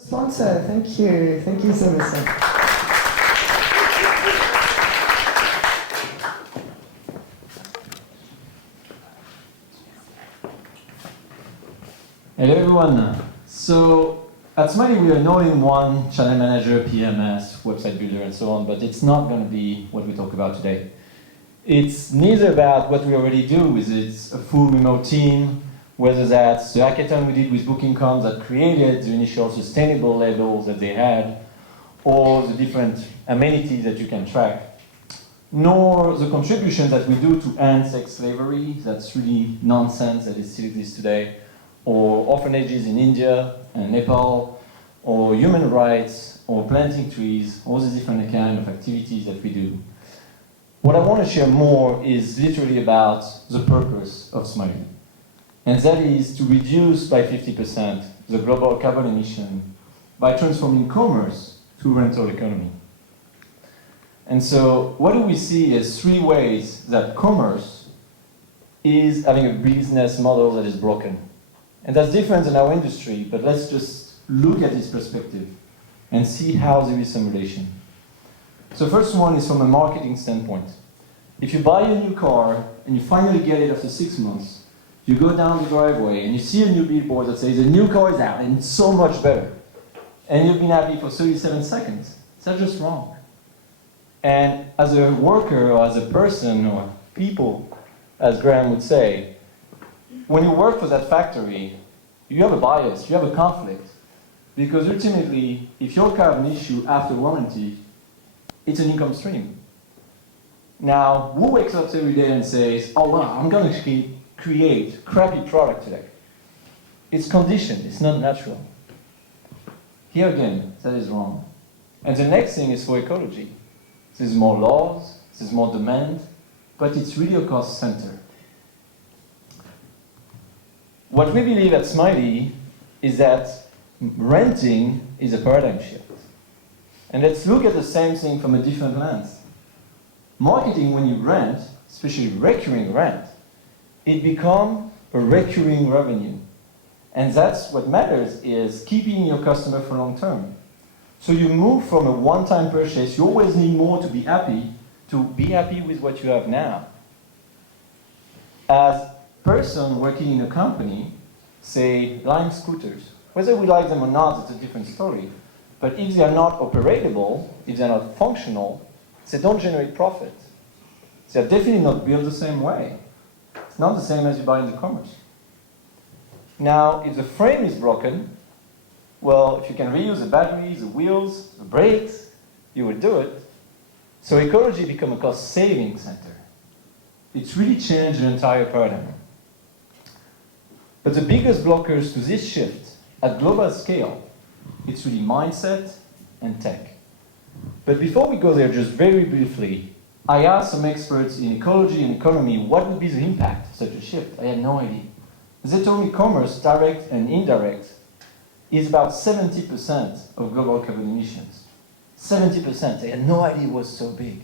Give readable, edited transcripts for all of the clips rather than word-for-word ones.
Sponsor, thank you, Sébastien. Hello everyone. So at Smily we are all-in-one channel manager, PMS, website builder and so on, but it's not going to be what we talk about today. It's neither about what we already do, it's a full remote team, whether that's the hackathon we did with Booking.com that created the initial sustainable levels that they had, or the different amenities that you can track, nor the contributions that we do to end sex slavery, that's really nonsense that it still exists today, or orphanages in India and Nepal, or human rights, or planting trees, all the different kind of activities that we do. What I want to share more is literally about the purpose of Smily. And that is to reduce by 50% the global carbon emission by transforming commerce to rental economy. And so what do we see as three ways that commerce is having a business model that is broken? And that's different in our industry, but let's just look at this perspective and see how there is some relation. So first one is from a marketing standpoint. If you buy a new car and you finally get it after 6 months, you go down the driveway and you see a new billboard that says a new car is out and it's so much better. And you've been happy for 37 seconds. That's just wrong. And as a worker or as a person or people, as Graham would say, when you work for that factory, you have a bias, you have a conflict. Because ultimately, if your car has an issue after warranty, it's an income stream. Now, who wakes up every day and says, oh wow, I'm going to create crappy product today? It's conditioned, it's not natural. Here again, that is wrong. And the next thing is for ecology. There's more laws, there's more demand, but it's really a cost center. What we believe at Smily is that renting is a paradigm shift. And let's look at the same thing from a different lens. Marketing, when you rent, especially recurring rent, it becomes a recurring revenue. And that's what matters, is keeping your customer for long term. So you move from a one-time purchase, you always need more to be happy with what you have now. As a person working in a company, say Lime Scooters, whether we like them or not, it's a different story. But if they are not operatable, if they're not functional, they don't generate profit. They're definitely not built the same way. It's not the same as you buy in the commerce. Now, if the frame is broken, well, if you can reuse the batteries, the wheels, the brakes, you will do it. So ecology becomes a cost-saving center. It's really changed the entire paradigm. But the biggest blockers to this shift at global scale, it's really mindset and tech. But before we go there, just very briefly, I asked some experts in ecology and economy what would be the impact of such a shift. I had no idea. They told me commerce, direct and indirect, is about 70% of global carbon emissions. 70%. They had no idea it was so big.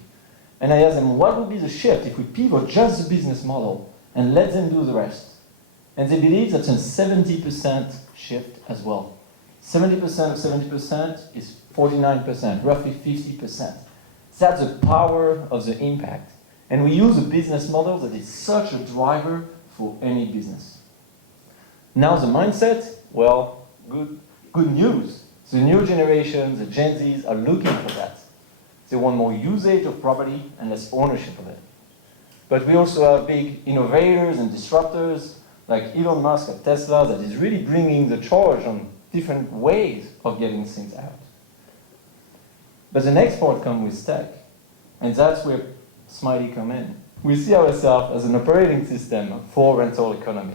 And I asked them, what would be the shift if we pivot just the business model and let them do the rest? And they believe that's a 70% shift as well. 70% of 70% is 49%, roughly 50%. That's the power of the impact. And we use a business model that is such a driver for any business. Now the mindset, well, good news. The new generation, the Gen Zs, are looking for that. They want more usage of property and less ownership of it. But we also have big innovators and disruptors like Elon Musk at Tesla that is really bringing the charge on different ways of getting things out. But the next part comes with tech, and that's where Smily come in. We see ourselves as an operating system for rental economy.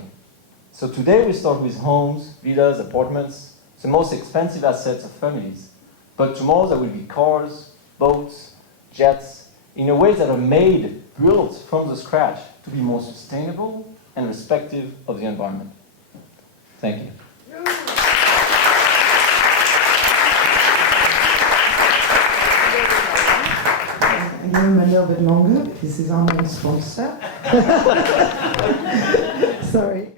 So today we start with homes, villas, apartments, the most expensive assets of families. But tomorrow there will be cars, boats, jets, in a way that are built from the scratch to be more sustainable and respectful of the environment. Thank you. I'm a little bit longer because he's our main sponsor. Sorry.